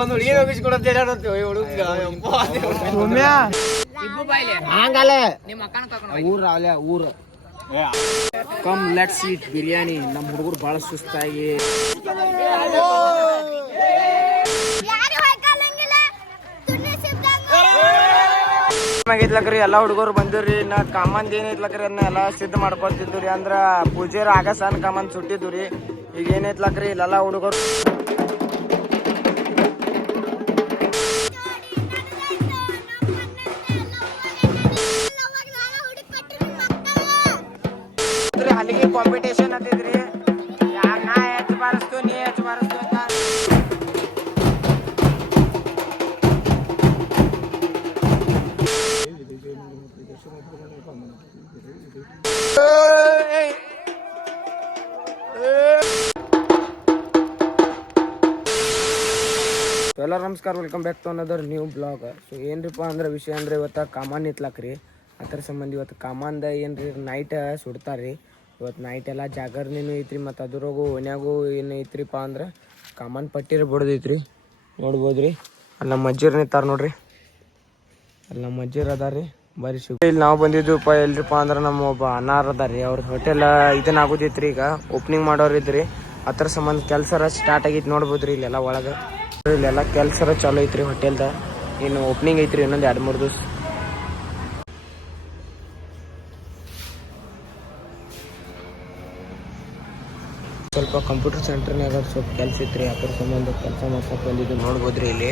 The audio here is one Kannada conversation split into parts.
ಒಂದ್ ಹುಡುಗಿ ಹೋಗಿಸ್ಕೊಡತ್ತೆ ಹಂಗಲ್ಲ ಊರ್ ರಾವ್ಲೆ ಊರ್ ಕಮ್ ಲೆಟ್ಸ್ ಈಟ್ ಬಿರಿಯಾನಿ. ನಮ್ಮ ಹುಡುಗರು ಬಹಳ ಸುಸ್ತಾಗಿ ಆಗಿತ್ಲಕ್ರಿ ಎಲ್ಲಾ ಹುಡುಗರು ಬಂದಿವ್ರಿ. ನಾ ಕಾಮಂದ್ ಏನೈತ್ಲಕ್ರಿ ಅದನ್ನ ಎಲ್ಲಾ ಸಿದ್ಧ ಮಾಡ್ಕೊತಿದ್ವಿ ಅಂದ್ರ ಪೂಜೆರ ಆಗ ಸಣ್ಣ ಕಾಮಂದ್ ಸುಟ್ಟಿದ್ವಿ. ಈಗ ಏನೈತ್ಲಕ್ರಿ ಇಲ್ಲೆಲ್ಲಾ ಹುಡುಗರು ಹಲಿಗೆ ಕಾಂಪಿಟೇಷನ್ ಹತ್ತಿದ್ರಿ. ನಾ ಹೆಚ್ಚು ಬಾರಿಸ್ತು ನೀ ಹೆಚ್ಚು ಬಾರಿಸ್ತು ಅಂತ ಎಲ್ಲರೂ ನಮಸ್ಕಾರ, welcome back to another new blog. So ಏನ್ರಿಪ್ಪ ಅಂದ್ರೆ ವಿಷಯ ಅಂದ್ರೆ ಇವತ್ತು ಕಾಮನ್ ಇತ್ಲಾಕ್ರಿ. ಅದರ ಸಂಬಂಧ ಇವತ್ತು ಕಾಮಂದ ಏನ್ರಿ ನೈಟ್ ಸುಡ್ತಾರ್ರಿ. ಇವತ್ತು ನೈಟ್ ಎಲ್ಲ ಜಾಗರಣೆನೂ ಐತ್ರಿ. ಮತ್ತು ಅದ್ರಾಗೂ ಓನ್ಯಾಗೂ ಏನು ಐತ್ರಿಪ್ಪ ಅಂದ್ರೆ ಕಾಮನ್ ಪಟ್ಟಿರ ಬಿಡೋದೈತ್ರಿ. ನೋಡ್ಬೋದ್ರಿ ಅಲ್ಲಿ ನಮ್ಮ ಅಜ್ಜಿರ್ ನಿಂತಾರ ನೋಡ್ರಿ, ಅಲ್ಲಿ ನಮ್ಮ ಅಜ್ಜಿರ್ ಅದಾರ್ರಿ. ಬರೀ ಇಲ್ಲಿ ನಾವು ಬಂದಿದ್ವಿಪ್ಪ ಎಲ್ರಿಪ್ಪ ಅಂದ್ರೆ ನಮ್ಮ ಒಬ್ಬ ಅನಾರ್ ಅದಾರ್ರಿ. ಅವ್ರ ಹೋಟೆಲ್ ಇದನ್ನ ಆಗೋದೈತ್ರಿ, ಈಗ ಓಪನಿಂಗ್ ಮಾಡೋರು ಇದ್ರಿ. ಅದ್ರ ಸಂಬಂಧ ಕೆಲಸ ಸ್ಟಾರ್ಟ್ ಆಗೈತಿ. ನೋಡ್ಬೋದ್ರಿ ಇಲ್ಲೆಲ್ಲ ಒಳಗೆ ಇಲ್ಲೆಲ್ಲ ಕೆಲಸ ಚಾಲು ಐತ್ರಿ ಹೋಟೆಲ್ದ. ಇನ್ನು ಓಪನಿಂಗ್ ಐತ್ರಿ ಇನ್ನೊಂದು 2-3 ದಿವಸ. ಸ್ವಲ್ಪ ಕಂಪ್ಯೂಟರ್ ಸೆಂಟರ್ನಾಗ ಸ್ವಲ್ಪ ಕೆಲಸ ಐತ್ರಿ. ಅದ್ರ ಸಂಬಂಧ ಕೆಲಸ ಮಾಡ್ಸಕ್ ಬಂದಿದ್ದು. ನೋಡ್ಬೋದ್ರಿ ಇಲ್ಲಿ.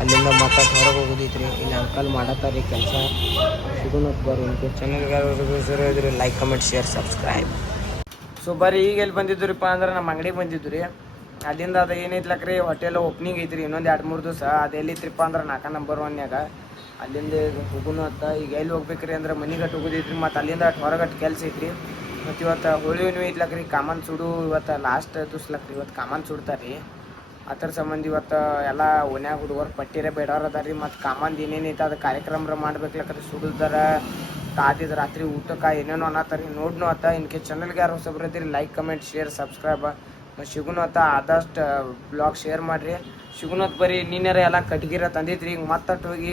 ಅಲ್ಲಿಂದ ಮತ್ತೆ ಹೊರಗೆ ಹೋಗೋದೈತ್ರಿ. ಇಲ್ಲಿ ಅಂಕಲ್ ಮಾಡತ್ತಾರ್ರಿ ಕೆಲಸ. ಸಿಗೋಣ ಬರ್ರಿ. ಚೆನ್ನಾಗಿ like, comment, share, subscribe. So ಬರ್ರಿ ಈಗ ಎಲ್ಲಿ ಬಂದಿದ್ದುರಿಪ್ಪ ಅಂದ್ರೆ ನಮ್ಮ ಅಂಗಡಿಗೆ ಬಂದಿದ್ದು ರೀ. ಅಲ್ಲಿಂದ ಅದು ಏನೈತ್ಲಕ್ರಿ ಹೋಟೆಲ್ ಓಪನಿಂಗ್ ಐತ್ರಿ ಇನ್ನೊಂದು 2-3 ದಿವಸ. ಅದು ಎಲ್ಲಿತ್ರಿಪ್ಪ ಅಂದ್ರೆ 4 ನಂಬರ್ 1ನ್ಯಾಗ. ಅಲ್ಲಿಂದ ಹೋಗುನು ಅತ್ತ. ಈಗ ಎಲ್ಲಿ ಹೋಗ್ಬೇಕ್ರಿ ಅಂದ್ರೆ ಮನಿಗಟ್ಟು ಹೋಗೋದೈತ್ರಿ. ಮತ್ತು ಅಲ್ಲಿಂದ ಹೊರಗಟ್ಟು ಕೆಲಸ ಐತ್ರಿ. ಮತ್ತು ಇವತ್ತು ಹೋಳಿನೂ ಐತ್ಲಕ್ರಿ. ಕಾಮನ್ ಸುಡು ಇವತ್ತು ಲಾಸ್ಟ್ ದಿವ್ಸಲಕ್ರಿ. ಇವತ್ತು ಕಾಮನ್ ಸುಡ್ತಾರೆ ರೀ. ಅದ್ರ ಸಂಬಂಧ ಇವತ್ತು ಎಲ್ಲ ಓನ್ಯಾಗ ಹುಡುಗರು ಪಟ್ಟಿರೇ ಬೇಡವ್ರು ಅದಾರ ರೀ. ಮತ್ತು ಕಾಮಂದು ಏನೇನೈತೆ ಅದು ಕಾರ್ಯಕ್ರಮ ಮಾಡ್ಬೇಕ್ಲಕ್ರಿ. ಸುಡಿದಾರ ಕಾದಿದ ರಾತ್ರಿ ಊಟಕ್ಕೆ ಏನೇನೋ ಅನ್ನತ್ತಾರ ರೀ. ನೋಡ್ನು ಅತ್ತ. ಇನ್ಕೆ ಚಾನಲ್ಗೆ ಯಾರು ಹೊಸಬ್ರದ್ರಿ ಲೈಕ್, ಕಮೆಂಟ್, ಶೇರ್, ಸಬ್ಸ್ಕ್ರೈಬ್. ಶಿಗುನತ್ತ ಆದಷ್ಟು ಬ್ಲಾಗ್ ಶೇರ್ ಮಾಡಿರಿ. ಶಿಗುನತ್ ಬರೀ ನೀನಾರ ಎಲ್ಲ ಕಟ್ಗಿರ ತಂದಿದ್ರಿ. ಈಗ ಮತ್ತಟ್ಟು ಹೋಗಿ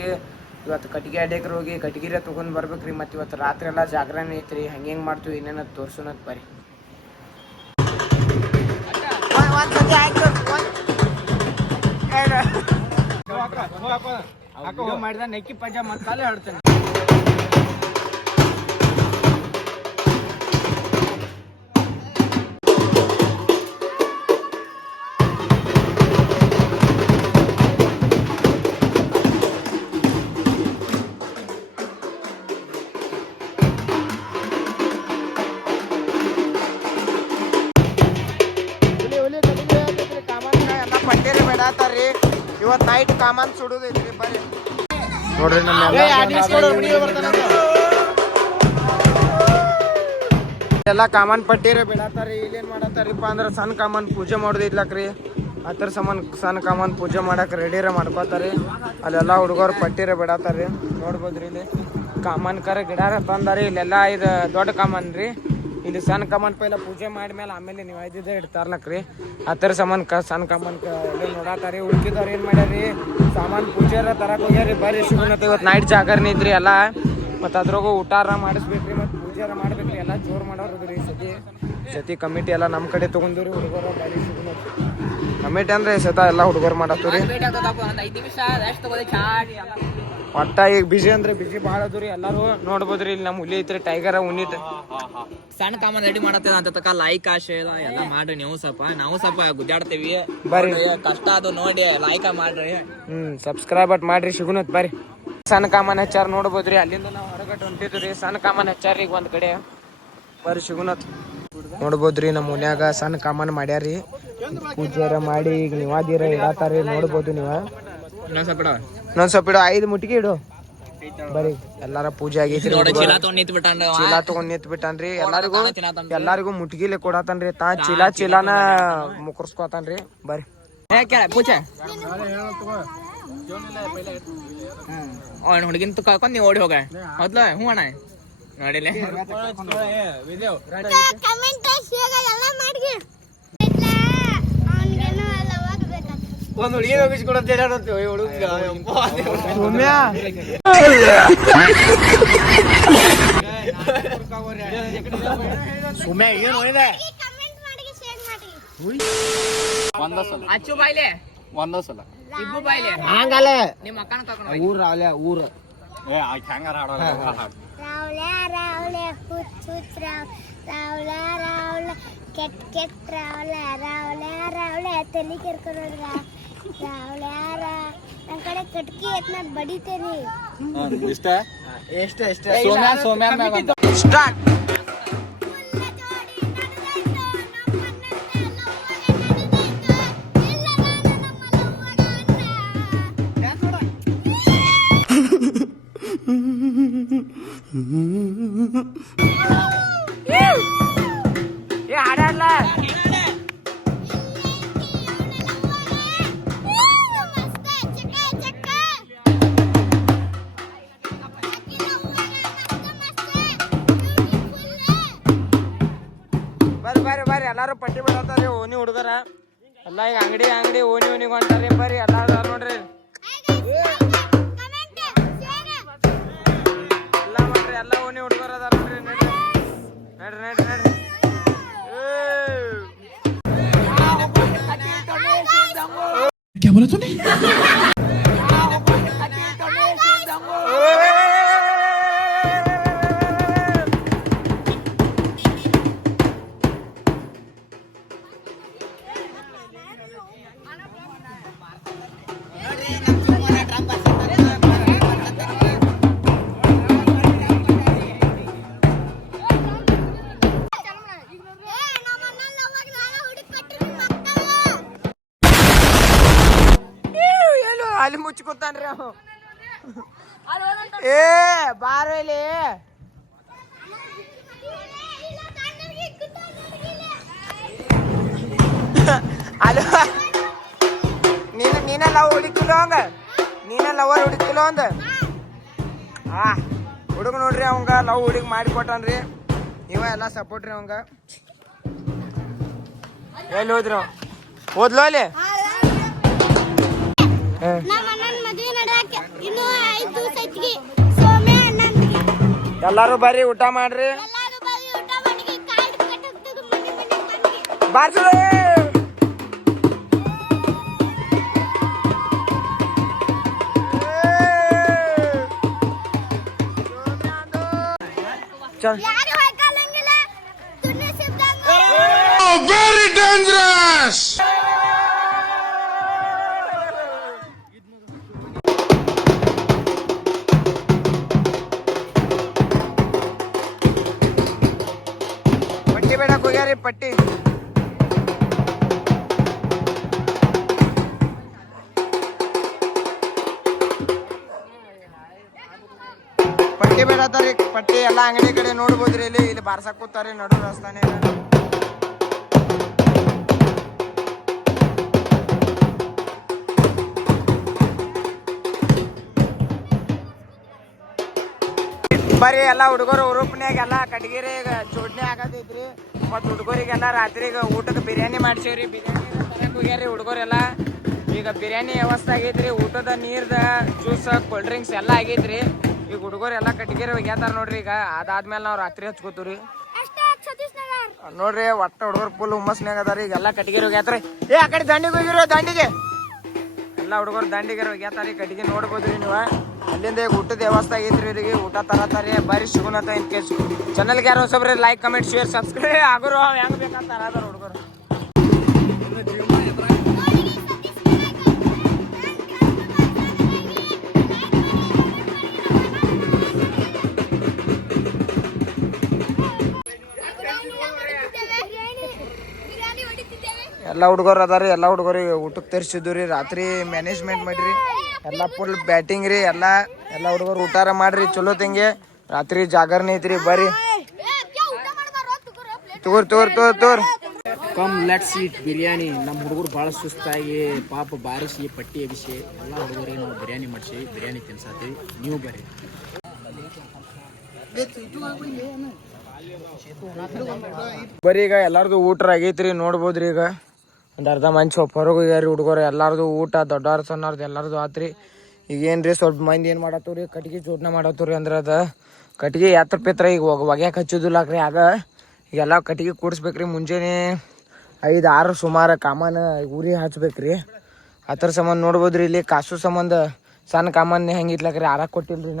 ಇವತ್ತು ಕಟ್ಗೆ ಅಡ್ಯಾಕ್ರೆ ಹೋಗಿ ಕಟ್ಗಿರ ತೊಗೊಂಡು ಬರ್ಬೇಕ್ರಿ. ಮತ್ತು ಇವತ್ತು ರಾತ್ರಿ ಎಲ್ಲ ಜಾಗರಣೆ ಐತ್ರಿ. ಹಂಗೆ ಮಾಡ್ತೀವಿ ಏನೇನ ತೋರ್ಸೋನತ್ ಬರ್ರಿ. ಮಾಡಿದ ನೆಕ್ಕಿ ಪಂಜ ಮತ್ತಲ್ಲೇ ಹೇಳ್ತೇನೆ. ಪಟ್ಟೇರಿ ಬೇಡಾತಾರ್ರಿ. ಇವತ್ತು ನೈಟ್ ಕಾಮನ್ ಸುಡುದೈತ್ರಿ. ಬರ್ರಿ ನೋಡ್ರಿ ಎಲ್ಲ ಕಾಮನ್ ಪಟ್ಟೇರಿ ಬೇಡಾತಾರ್ರಿ. ಇಲ್ಲೇನ್ ಮಾಡತ್ತಾರಿಪ್ಪ ಅಂದ್ರೆ ಸಣ್ಣ ಕಾಮನ್ ಪೂಜೆ ಮಾಡೋದೈತ್ಲಕ್ರಿ. ಅದ್ರ ಸಂಬಂಧ ಸಣ್ಣ ಕಾಮನ್ ಪೂಜೆ ಮಾಡಕ್ಕೆ ರೆಡಿರ ಮಾಡ್ಕೋತಾರಿ. ಅಲ್ಲೆಲ್ಲ ಹುಡುಗರು ಪಟ್ಟೇರಿ ಬೇಡಾತಾರ್ರಿ. ನೋಡ್ಬೋದ್ರಿ ಇಲ್ಲಿ ಕಾಮನ್ ಕರೆ ಗಿಡಾರ ತಂದಾರಿ. ಇಲ್ಲೆಲ್ಲ ಇದು ದೊಡ್ಡ ಕಾಮನ್ ರೀ. ಇಲ್ಲಿ ಸಣ್ಣ ಕಾಮನ್ ಪೈಲ ಪೂಜೆ ಮಾಡಿದ್ಮೇಲೆ ಆಮೇಲೆ ನೀವು ಐದಿದ್ದೆ ಇಡ್ತಾರ್ಲಕ್ರಿ. ಅದ್ರ ಸಂಬಂಧ ಸಣ್ಣ ಕಾಮನ್ ಎಲ್ಲ ನೋಡಾತಾರಿ. ಉಳ್ಕಿದವ್ರು ಏನು ಮಾಡ್ಯಾರಿ ಸಾಮಾನು ಪೂಜೆರ ತರಕ್ಕೆ ಹೋಗ್ಯಾರಿ. ಬರ್ರಿ ಸಿಗುನತ್ತೆ. ಇವತ್ತು ನೈಟ್ ಜಾಗರಣೆ ಇದ್ರಿ ಎಲ್ಲ. ಮತ್ತು ಅದ್ರಾಗೂ ಊಟಾರ ಮಾಡಿಸ್ಬೇಕ್ರಿ. ಮತ್ತು ಪೂಜೆರ ಮಾಡ್ಬೇಕ್ರಿ. ಎಲ್ಲ ಜೋರು ಮಾಡೋರು ಸತಿ ಕಮಿಟಿ ಎಲ್ಲ ನಮ್ಮ ಕಡೆ ತೊಗೊಂಡಿವ್ರಿ ಹುಡುಗರು. ಬರ್ರಿ ಸಿಗುನತ್ತೆ ಕಮಿಟಿ ಅಂದ್ರೆ ಸತ ಎಲ್ಲ ಹುಡುಗರು ಮಾಡತ್ತೀರಿ. ಒಟ್ಟ ಈಗ ಬಿಜಿ ಅಂದ್ರೆ ಬಿಜಿ ಭಾಳ ಅದ್ರಿ ಎಲ್ಲರೂ. ನೋಡ್ಬೋದ್ರಿ ಇಲ್ಲಿ ನಮ್ಮ ಹುಲಿ ಐತ್ರಿ ಟೈಗರ ಉನ್ನಿತ್ ಸಣ್ಣ ಕಾಮನ್ ರೆಡಿ ಮಾಡತ್ತೇವೆ ಅಂತ ತಕ ಲೈಕ್ ಆಶೆ ಎಲ್ಲ ಮಾಡ್ರಿ. ನೀವು ಸ್ವಲ್ಪ ಗುದ್ದಾಡ್ತೇವಿ. ಬರ್ರಿ ಕಷ್ಟ ಅದು ನೋಡಿ ಲೈಕ್ ಮಾಡ್ರಿ. ಸಬ್ಸ್ಕ್ರೈಬ್ ಮಾಡ್ರಿ. ಸಿಗುನತ್ ಬರ್ರಿ. ಸಣ್ಣ ಕಾಮನ್ ಹಚ್ಚಾರ ನೋಡ್ಬೋದ್ರಿ. ಅಲ್ಲಿಂದ ನಾವು ಹೊರಗಟ್ಟು ಹೊಂಟಿದ್ರಿ. ಸಣ್ಣ ಕಾಮನ್ ಹಚ್ಚಾರ ಈಗ ಒಂದ್ ಕಡೆ. ಬರ್ರಿ ಸಿಗುನತ್ ನೋಡ್ಬೋದ್ರಿ. ನಮ್ಮ ಮನ್ಯಾಗ ಸಣ್ಣ ಕಾಮನ್ ಮಾಡ್ಯಾರಿ. ಪೂಜೆರ ಮಾಡಿ ಈಗ ನೀವಾದಿರ ಇಡಾತಾರಿ. ನೋಡ್ಬೋದು ನೀವ. ಇನ್ನೊಂದ್ ಸ್ವಲ್ಪ ಇಡು. 5 ಮುಟ್ಟಿಗೆ ಇಡು. ಬರೀ ಎಲ್ಲಾರ ಪೂಜೆ ಆಗೈತಿ. ಚೀಲಾ ತಗೊಂಡ್ ನಿಂತ್ ಬಿಟ್ಟಾನ್ರಿ. ಎಲ್ಲಾರಿಗೂ ಮುಟ್ಗಿಲೆ ಕೊಡತಾನ್ರಿ. ತಾ ಚೀಲಾನ ಮುಕರ್ಸ್ಕೊತಾನ್ರಿ. ಬರ್ರಿ ಪೂಜೆ ಹುಡುಗಿನ ಕರ್ಕೊಂಡ್ ನೀವು ಓಡಿ ಹೋಗ ಮೊದ್ಲು. ಹ್ಞೂ ಅಣ್ಣ ನೋಡಿಲ್ಲ ಒಂದ್ ಹುಡುಗಿ ಹೋಗಿಸ್ಕೊಡಂತ ಹುಡುಗ ಸುಮ್ಯ ಏನು ಇದೆ ಅಚ್ಚು ಬಾಯ್ಲೆ ಒಂದ ಸಲ ಇಬ್ಬು ಬಾಯ್ಲೆ ಹಂಗಲ್ಲ ನಿಮ್ಮ ಅಕ್ಕನ ಕರ್ಕೊಂಡು ಊರ್ ರಾವ್ಲೆ ಊರ್ ಏ ಹೆಂಗಾರ ಹಾಡೋಲ್ಲ ರಾವ್ಲೆ ರಾವ್ಲೆ ಹುಚ್ಚ ಹುಚ್ಚ ರಾವ್ಲೆ ರಾವ್ಲೆ ಕೆಟ್ಟ ಕೆಟ್ಟ ರಾವ್ಲೆ ರಾವ್ಲೆ ರಾವ್ಲೆ ತಲೆ ಕೆರ್ಕೊಂಡ್ರ ರಾವ್ಲೆ ನನ್ ಕಡೆ ಕಟ್ಕಿ ಎತ್ನ ಬಡಿತೇನಿ ಇಷ್ಟ ಎಷ್ಟ ಸೋಮ್ಯಾನ್ ಸ್ಟಾರ್ಟ್ ಏ ಹಾಡಲ್ಲ ಬರ್ರಿ ಎಲ್ಲಾರು ಪಟ್ಟಿ ಬಿಡತ್ತಾರಿ ಓನಿ ಹುಡುಗರ ಎಲ್ಲ ಈಗ ಅಂಗಡಿ ಓನಿ ಹೊಂಟಾರಿ ಬರ್ರಿ ಎಲ್ಲಾರು ನೋಡ್ರಿ ಎಲ್ಲ ಮಾಡ್ರಿ ಎಲ್ಲ ಓನಿ ಹುಡುಗರ ಅದಾರ ನೋಡ್ರಿ ನಡ್ರಿ ಅಲ್ಲಿ ಮುಚ್ಚಿಕೊತಾನ್ರಿ ಅವ ಏ ಬಾರ ಇಲ್ಲಿ ಅಲ್ಲ ನೀನ ಲವ್ ಹುಡುಕಿಲ್ಲ ಹಂಗ ನೀನ ಲವರ್ ಹುಡುಕಿಲ್ಲ ಅಂದ ಹುಡುಗ ನೋಡ್ರಿ ಅವಂಗ ಲವ್ ಹುಡುಗಿ ಮಾಡಿಕೊಟ್ಟನ್ರಿ ನೀವ ಎಲ್ಲ ಸಪೋರ್ಟ್ ರೀ ಅವಂಗ ಎಲ್ಲಿ ಹೋದ್ರಿ ಹೋದ್ಲೋ ಅಲ್ಲಿ ಎಲ್ಲಾರು ಬರ್ರಿ ಊಟ ಮಾಡ್ರಿ ಬಾರ್ಸು ಚಲ್ very dangerous. ಪಟ್ಟಿ ಬೇಡಕ್ ಹೋಗ್ಯಾರಿ ಪಟ್ಟಿ ಪಟ್ಟಿ ಬೇಡತ್ತಾರಿ ಪಟ್ಟಿ ಎಲ್ಲ ಅಂಗಡಿ ಕಡೆ ನೋಡ್ಬೋದ್ರಿ ಇಲ್ಲಿ ಬಾರ್ಸಕ್ ಕೂತಾರಿ ನಡು ರಸ್ತಾನೆ ಬರ್ರಿ ಎಲ್ಲ ಹುಡುಗರು ಉರುಪ್ನ್ಯಾಗ ಎಲ್ಲ ಕಟ್ಗಿರಿ ಚೋಟ್ನಿ ಆಗತೈತ್ರಿ ಮತ್ ಹುಡುಗರಿಗೆಲ್ಲ ರಾತ್ರಿಗೆ ಊಟಕ್ಕೆ ಬಿರಿಯಾನಿ ಮಾಡ್ಸೇವ್ರಿ ಬಿರಿಯಾನಿ ತರಕ್ ಹೋಗ್ಯಾರಿ ಹುಡುಗರೆಲ್ಲ ಈಗ ಬಿರಿಯಾನಿ ವ್ಯವಸ್ಥೆ ಆಗೈತ್ರಿ ಊಟದ ನೀರ್ದ ಜ್ಯೂಸ್ ಕೋಲ್ಡ್ ಡ್ರಿಂಕ್ಸ್ ಎಲ್ಲ ಆಗೈತ್ರಿ ಈಗ ಹುಡುಗರೆಲ್ಲ ಕಟ್ಗಿರಿ ಹೋಗ್ಯಾತಾರ ನೋಡ್ರಿ ಈಗ ಅದಾದ್ಮೇಲೆ ನಾವು ರಾತ್ರಿ ಹಚ್ಕೋತೀವ್ರಿ ನೋಡ್ರಿ ಒಟ್ಟ ಹುಡುಗರು ಫುಲ್ ಹುಮ್ಮಸ್ನ್ಯಾಗ ಅದಾರಿ ಈಗ ಎಲ್ಲ ಕಟ್ಗಿರಿ ಹೋಗ್ಯಾತ್ರಿ ಏ ಆ ಕಡೆ ದಂಡಿಗೆ ಹೋಗಿರೋ ದಂಡಿಗೆ ಎಲ್ಲ ಹುಡುಗರು ದಂಡಿಗೆ ಹೋಗ್ಯಾತಾರಿ ಕಟ್ಗೆ ನೋಡ್ಬೋದ್ರಿ ನೀವು ಅಲ್ಲಿಂದ ಈಗ ಊಟದ ವ್ಯವಸ್ಥೆ ಆಗೈತ್ರಿ ಇವ್ರಿಗೆ ಊಟ ತರತಾರಿ ಬಾರಿ ಸಿಗುನತ ಇನ್ ಕೇಸ್ ಚಾನಲ್ಗೆ ಯಾರು ಹೊಸಬ್ರಿ ಲೈಕ್ ಕಮೆಂಟ್ ಶೇರ್ ಸಬ್ಸ್ಕ್ರೈಬ್ ಆಗೋರು ಹೆಂಗ್ ಬೇಕಂತಾರ ಅದಾರ ಹುಡುಗರು ಎಲ್ಲ ಹುಡುಗರು ಅದಾರಿ ಎಲ್ಲ ಹುಡುಗರಿಗೆ ಊಟಕ್ಕೆ ತರಿಸಿದ್ವಿ ರೀ ರಾತ್ರಿ ಮ್ಯಾನೇಜ್ಮೆಂಟ್ ಮಾಡ್ರಿ ಎಲ್ಲ ಫುಲ್ ಬ್ಯಾಟಿಂಗ್ ರೀ ಎಲ್ಲ ಹುಡುಗರು ಊಟಾರ ಮಾಡ್ರಿ ಚಲೋ ತಂಗೆ ರಾತ್ರಿ ಜಾಗರಣೆ ಐತ್ರಿ ಬರ್ರಿ ತೋರ್ ಕಮ್ ಲೆಟ್ಸ್ ಈಟ್ ಬಿರಿಯಾನಿ ನಮ್ಮ ಹುಡುಗರು ಭಾಳ ಸುಸ್ತಾಗಿ ಪಾಪ ಬಾರಿಸಿ ಪಟ್ಟಿ ಎಬಿಸಿ ಎಲ್ಲ ಹುಡುಗರಿಗೆ ನಾವು ಬಿರಿಯಾನಿ ಮಾಡಿಸಿ ಬಿರಿಯಾನಿ ತಿನ್ಸಾತೀವಿ ನೀವು ಬರ್ರಿ ಬರ್ರಿ ಈಗ ಎಲ್ಲಾರ್ದು ಊಟ ಆಗೈತ್ರಿ ನೋಡ್ಬೋದ್ರಿ ಈಗ ಒಂದು ಅರ್ಧ ಮಂದಿ ಸ್ವಲ್ಪ ಹೊರಗೆ ಹೋಗ್ಯಾರ ಹುಡುಗರು. ಎಲ್ಲಾರ್ದು ಊಟ ದೊಡ್ಡವ್ರ ಸಣ್ಣವ್ರದ್ದು ಎಲ್ಲಾರ್ದು ಆತ್ರಿ. ಈಗ ಏನ್ರಿ ಸ್ವಲ್ಪ ಮಂದಿ ಏನು ಮಾಡತ್ತವ್ರಿ, ಕಟ್ಗೆ ಜೋಡಣೆ ಮಾಡತ್ತವ್ರಿ. ಅಂದ್ರೆ ಅದು ಕಟ್ಗೆ ಯಾತ್ರ ಪೇತ್ರ ಈಗ ಒಗ್ಯಾಕೆ ಹಚ್ಚೋದಿಲ್ಲಾಕ್ರಿ. ಆಗ ಈಗೆಲ್ಲ ಕಟ್ಗೆ ಕೂಡಿಸ್ಬೇಕ್ರಿ. ಮುಂಜಾನೆ 5-6 ಸುಮಾರು ಕಾಮನ್ ಊರಿಗೆ ಹಚ್ಬೇಕ್ರಿ. ಅದ್ರ ಸಂಬಂಧ ನೋಡ್ಬೋದ್ರಿ ಇಲ್ಲಿ ಕಾಸು ಸಂಬಂಧ ಸಣ್ಣ ಕಾಮನ್ ಹೆಂಗಿತ್ಲಕ್ರಿ ಆರಾಕ್ ಕೊಟ್ಟಿಲ್ರಿ.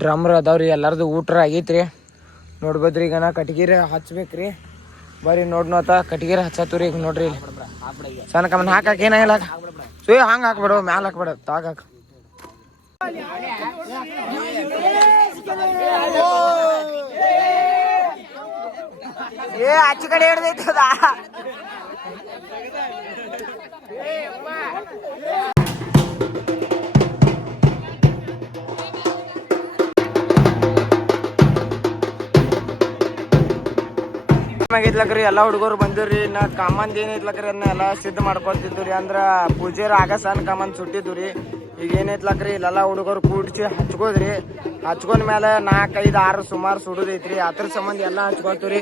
ಡ್ರಮ್ರ ಅದಾವ್ರಿ, ಎಲ್ಲಾರ್ದು ಊಟ ಆಗೈತ್ರಿ. ನೋಡ್ಬೋದ್ರಿ ಈಗ ನಾ ಕಟ್ಗಿರ ಹಚ್ಬೇಕ್ರಿ. ಬರ್ರಿ ನೋಡ್ನೋತ ಕಟ್ಗಿರ ಹಚ್ಚತ್ತವ್ರಿ. ಈಗ ನೋಡ್ರಿ ಇಲ್ಲಿ ಸಣ್ಣ ಕಾಮನ್ ಹಾಕಾಕ ಏನಾಗಿಲ್ಲ ಸುಯ್ ಹಂಗೆ ಹಾಕ್ಬೇಡ, ಮ್ಯಾಲ ಹಾಕ್ಬೇಡ, ತಾಗ ಹಾಕ. ಏ ಆಚೆ ಕಡೆ ಹಿಡ್ದೈತದ. ಆಗೈತ್ಲಕ್ರಿ ಎಲ್ಲ ಹುಡುಗರು ಬಂದಿವ್ರಿ. ನಾ ಕಾಮಂದ್ ಏನೈತ್ಲಕ್ರಿ ಅದನ್ನ ಎಲ್ಲ ಸಿದ್ಧ ಮಾಡ್ಕೊತಿದ್ವಿ. ಅಂದ್ರ ಪೂಜೆರು ಆಗ ಸಣ್ಣ ಕಾಮಂದ್ ಸುಟ್ಟಿದ್ವಿ ರೀ. ಈಗ ಏನೈತ್ಲಕ್ರಿ ಇಲ್ಲೆಲ್ಲ ಹುಡುಗರು ಕೂಡ್ಸಿ ಹಚ್ಕೋದ್ರಿ. ಹಚ್ಕೊಂಡ್ ಮೇಲೆ 4-5-6 ಸುಮಾರು ಸುಡುದೈತ್ರಿ. ಅದ್ರ ಸಂಬಂಧ ಎಲ್ಲ ಹಚ್ಕೊತೀವ್ರಿ.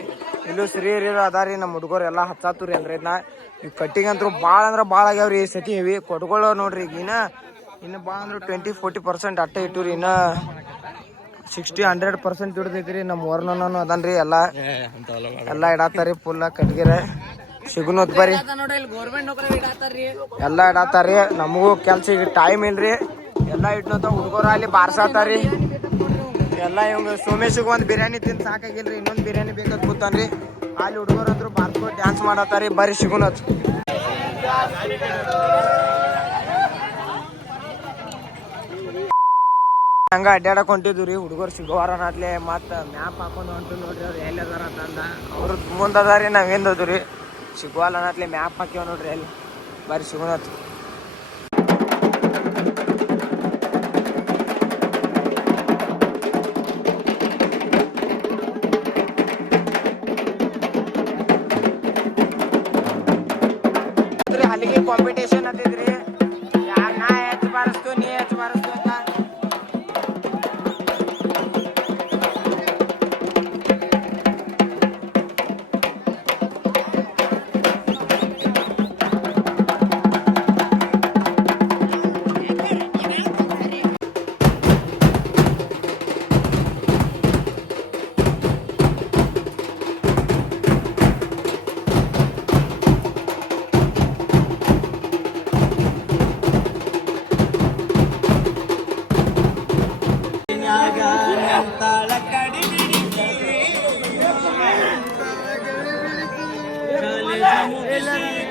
ಇಲ್ಲೂ ಹಿರಿಯರು ಅದಾರಿ ನಮ್ಮ ಹುಡುಗರು ಎಲ್ಲ ಹಚ್ಚಾತವ್ರಿ. ಅಂದ್ರೆ ಇದನ್ನ ಈ ಕಟ್ಟಿಗೆ ಅಂತೂ ಭಾಳ ಅಂದ್ರೆ ಭಾಳ ಆಗ್ಯಾವ್ರಿ ಈ ಸತಿ ಹೆವಿ ಕೊಟ್ಕೊಳ್ಳೋ ನೋಡ್ರಿ. ಈಗ ಇನ್ನು ಭಾಳ ಅಂದ್ರೆ 20-40% ಅಟ್ಟೆ ಇಟ್ಟುರಿ. ಇನ್ನ 60-100% ಹಿಡ್ದೈತ್ರಿ. ನಮ್ಮ ವರ್ಣನೂ ಅದನ್ರಿ ಎಲ್ಲ ಇಡಾತಾರಿ ಫುಲ್ ಕಟ್ಗಿರ ಸಿಗುನೋತ್ ಬರ್ರಿ ಎಲ್ಲ ಇಡಾತಾರಿ. ನಮಗೂ ಕೆಲ್ಸ ಈಗ ಟೈಮ್ ಇಲ್ರಿ. ಎಲ್ಲ ಇಟ್ನೋತ ಹುಡುಗರು ಅಲ್ಲಿ ಬಾರ್ಸಾತಾರಿ. ಎಲ್ಲ ಇವಂಗ ಸೋಮೇಶಿಗೆ ಒಂದು ಬಿರಿಯಾನಿ ತಿಂದು ಸಾಕಾಗಿಲ್ರಿ, ಇನ್ನೊಂದು ಬಿರಿಯಾನಿ ಬೇಕಂತ ಕೂತಾನ್ರಿ. ಅಲ್ಲಿ ಹುಡುಗರು ಅಂದ್ರು ಬಾರ್ಸ್ಕೊಂಡು ಡ್ಯಾನ್ಸ್ ಮಾಡತ್ತಾರಿ. ಬರ್ರಿ ಸಿಗುನೋತ್ ಹಂಗ ಅಡ್ಡಾಡಕ್ ಹೊಂಟಿದ್ವಿ ರೀ. ಹುಡುಗರು ಸಿಗೋವಾರನಾತ್ಲೆ ಮತ್ತೆ ಮ್ಯಾಪ್ ಹಾಕೊಂಡು ಹೊಂಟು ನೋಡ್ರಿ. ಅವ್ರು ಎಲ್ಲಿ ಅದಾರ ಅಂತಂದ ಅವ್ರು ಮುಂದೆ ಅದಾರಿ, ನಾವೇಂದದು ರೀ ಸಿಗೋವಲ್ಲನಾತ್ಲೆ ಮ್ಯಾಪ್ ಹಾಕಿವ ನೋಡ್ರಿ. ಅಲ್ಲಿ ಬರ್ರಿ ಸಿಗೋನತ್. ಹಲ್ಲಿಗೆ ಕಾಂಪಿಟೇಷನ್ ಅಂತಿದ್ರಿ, ಯಾರು ನಾ ಹೆಚ್ಚು ಬಾರಿಸ್ತು ನೀ ಹೆಚ್ಚು ಬಾರಿಸ್ತು ಅಂತ.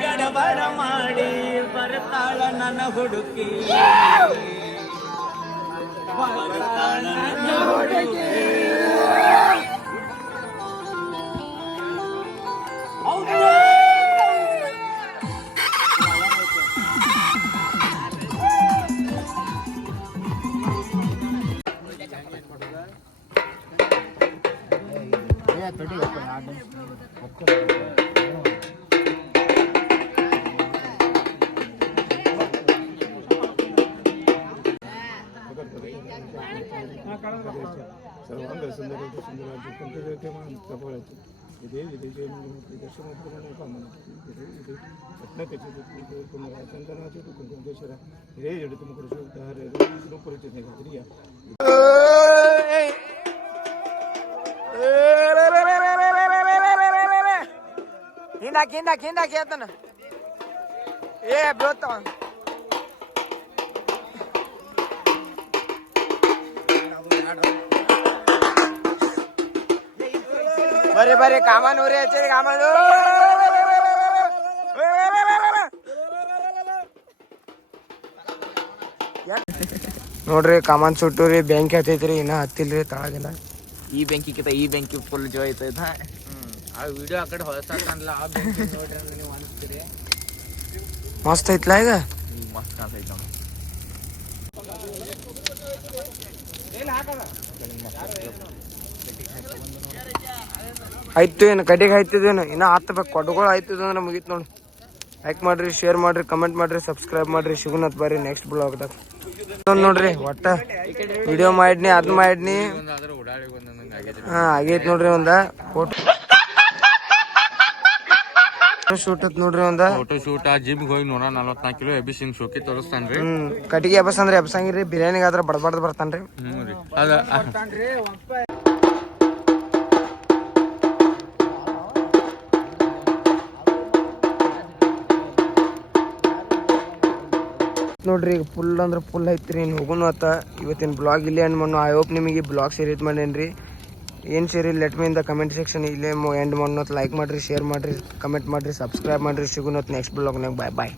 ಗಡಬಡ ಮಾಡಿ ಬರ್ತಾಳ ನನ್ನ ಹುಡುಕಿ, ಬರ್ತಾಳ ನನ್ನ ಹುಡುಕಿ. सर्वांग सुंदर सुंदर इधे विदेश दर्शन रत्नकचंदनाचे कुंकुमेश्वर हिरे जडतु मुखर गाजरिया ಹಿಂದಾಕೇತನ ಏ ಬೀಳ್ತಾವ. ಬರ್ರಿ ಬರ್ರಿ ಕಾಮನ್ ಊರಿ ಹಚ್ಚಿರಿ ಕಾಮನ್ ನೋಡ್ರಿ. ಕಾಮನ್ ಸುಟ್ಟುರಿ ಬೆಂಕಿ ಹತ್ತೈತ್ರಿ, ಇನ್ನ ಹತ್ತಿಲ್ರಿ ತಳಗಿಲ್ಲ. ಈ ಬೆಂಕಿಗಿಂತ ಈ ಬೆಂಕಿ ಫುಲ್ ಜೋ ಐತೈತ. ಆ ವಿಡಿಯೋ ಆ ಕಡೆ ಹೊಲಸಾಕಲ್ಲ, ಆ ಬೆಂಕಿ ನೋಡ್ರಿ ಅಂದ್ರೆ ನೀವು ಅನಿಸ್ತೀರಿ ಮಸ್ತ್ ಐತ್ಲಾ ಈಗ. ಮಸ್ತ್ ಕಾಣ್ತೈತೆ ನೋಡಿ. ಆಯ್ತು ಏನು ಕಡೆಗೆ ಆಯ್ತಿದೇನು, ಇನ್ನ ಹತ್ತಬೇಕು ಕೊಡ್ಗಳು ಆಯ್ತದ ಅಂದ್ರೆ ಮುಗೀತು ನೋಡಿ. ಲೈಕ್ ಮಾಡ್ರಿ, ಶೇರ್ ಮಾಡ್ರಿ, ಕಮೆಂಟ್ ಮಾಡ್ರಿ, ಸಬ್ಸ್ಕ್ರೈಬ್ ಮಾಡ್ರಿ. ಸಿಗುನತ್ ಬರ್ರಿ ನೆಕ್ಸ್ಟ್ ಬ್ಲಾಗ್ದಾಗ. ನೋಡ್ರಿ ಒಟ್ಟ ವಿಡಿಯೋ ಮಾಡಿದ್ನಿ, ಅದ್ ಮಾಡಿದ್ನಿ. ಹಾ ಆಗೈತ್ ನೋಡ್ರಿ ಒಂದ ಫೋಟೋ. ಶೂಟ್ ಹತ್ ನೋಡ್ರಿ ಒಂದ ಫೋಟೋ ಶೂಟ್ ಜಿಮ್ಗೆ ಹೋಗಿ 144 ಕಿಲೋ ಎಬಿಸಿಂಗ್ ಶೋಕಿ ತೋರಿಸ್ತಾನ್ರಿ. ಕಟ್ಟಿಗೆ ಎಬ್ಬಸ್ ಅಂದ್ರೆ ಎಬ್ಸಂಗಿರಿ, ಬಿರಿಯಾನಿಗೆ ಆದ್ರ ಬಡಬಡ್ದು ಬರ್ತಾನ್ರಿ. ರೀ ಅದ ನೋಡ್ರಿ ಈಗ ಫುಲ್ ಅಂದ್ರೆ ಫುಲ್ ಐತ್ರಿ. ಇನ್ನು ಹೋಗೋನು ಆತ. ಇವತ್ತಿನ ಬ್ಲಾಗ್ ಇಲ್ಲೇ ಎಂಡ್ ಮಾಡೋಣ. ಐ ಹೋಪ್ ನಿಮಗೆ ಬ್ಲಾಗ್ ಶೇರ್ ಮಾಡೇನ್ರಿ. ಏನು ಸೇರಿ let me in the comment section ಇಲ್ಲೇ ಎಂಡ್ ಮಾಡೋಣ. ಲೈಕ್ ಮಾಡಿರಿ, ಶೇರ್ ಮಾಡಿರಿ, ಕಮೆಂಟ್ ಮಾಡಿರಿ, ಸಬ್ಸ್ಕ್ರೈಬ್ ಮಾಡಿರಿ. ಸಿಗೋಣ ನೆಕ್ಸ್ಟ್ ಬ್ಲಾಗ್ನಾಗ. ಬಾಯ್ ಬಾಯ್.